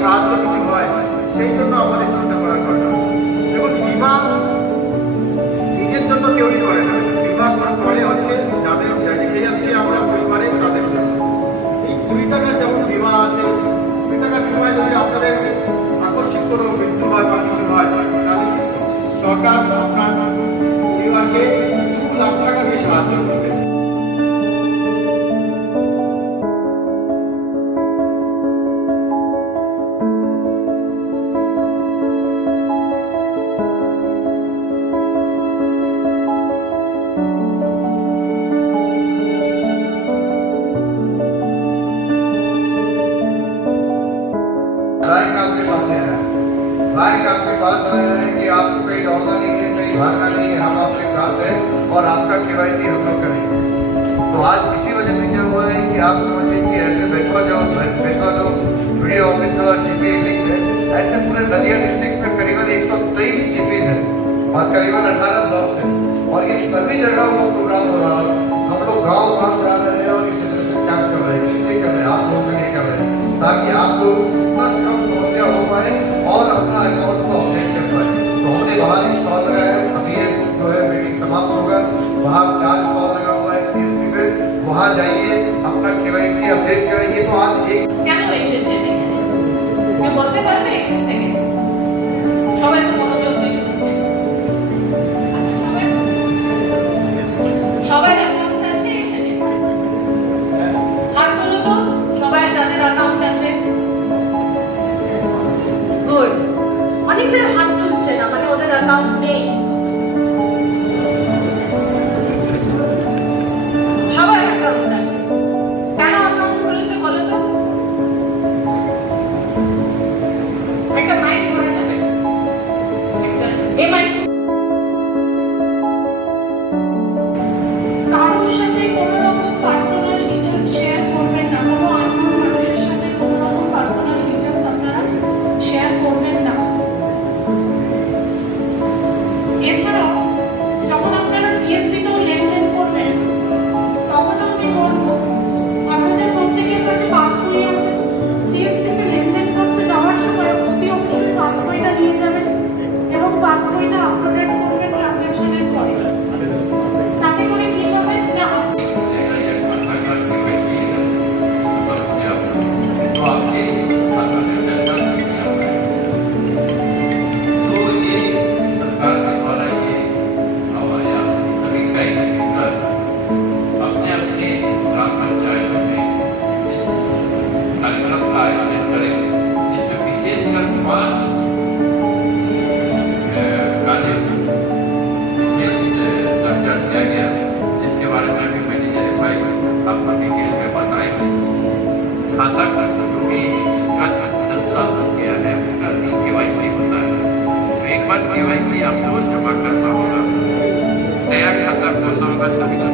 সাহায্য কিছু হয় সেই জন্য আমাদের চিন্তা করার কথা। দেখুন, বিমা নিজের জন্য কেউই করে না, বিমা করে হচ্ছে যাদের রেখে যাচ্ছি আমরা পরিবারে তাদের জন্য। এই 2 টাকার যেমন বিমা আছে, 2 টাকার বিমায় যদি আপনাদের আকস্মিক কোনো মৃত্যু হয় বা কিছু হয়, তাহলে কিন্তু সরকার আপনার পরিবারকে 2 লাখ টাকা দিয়ে সাহায্য করবে। राय का आपके सामने आया है, राय का आपके पास आया है कि आपको कहीं दौड़ना नहीं है, कहीं भागना नहीं है, हम आपके साथ हैं और आपका केवाईसी हम लोग करेंगे। तो आज इसी वजह से क्या हुआ है कि आप समझिए कि ऐसे बैठवा जाओ वीडियो ऑफिसर जीपी लिंक है, ऐसे पूरे नदिया डिस्ट्रिक्ट में करीबन 123 जीपीज है और करीबन 18 ब्लॉक्स है और ये सभी जगह वो प्रोग्राम हो रहा है। हम लोग गाँव जा रहे हैं और इसी तरह से कैंप कर रहे हैं। किस लिए कर रहे हैं? आप लोगों के लिए कर रहे हैं, ताकि आप लोग कम समस्या हो पाए और अपना अकाउंट को अपडेट कर पाए। तो हमने बाहर ही स्टॉल लगाया है। अभी ये जो है मीटिंग समाप्त होगा, वहाँ 4 स्टॉल लगा हुआ है सीएसपी पे, वहाँ जाइए अपना केवाईसी अपडेट कराइए। तो आज एक কেন এসেছেন এখানে কেউ বলতে পারবে এখান থেকে? সবাই তো মনোযোগ দিয়ে শুনছে। আচ্ছা, সবাই অ্যাকাউন্ট আছে এখানে? হাত তোলো তো, সবাই যাদের অ্যাকাউন্ট আছে। গুড। অনেকদের হাত তুলছে না, মানে ওদের অ্যাকাউন্ট নেই। সবার অ্যাকাউন্ট আছে। কেন অ্যাকাউন্ট খুলেছে বলো তো? একটা মাইক করা যাবে? এই মাইক কারোর সাথে কোনো রকম পার্সোনাল ডিটেইলস শেয়ার করবেন না। কোনো আননোন মানুষের সাথে কোনো রকম পার্সোনাল ডিটেইলস আপনারা শেয়ার করবেন না। এছাড়াও যখন আপনারা সিএসপি তেও লেনদেন করবেন, তখনও আমি বলবো আপনাদের প্রত্যেকের কাছে পাসবই আছে। সিএসপি তে লেনদেন করতে যাওয়ার সময় অতি অবশ্যই পাসবইটা নিয়ে যাবেন এবং পাসবইটা আপলোড করবেন ট্রানজ্যাকশনের পরে। তাতে করে কি হবে না खाता जो भी इसका 10 साल हो गया है उसका केवाईसी होता है। तो एक बार केवाईसी आपको जमा करना होगा। नया खाता खोलना होगा तभी तो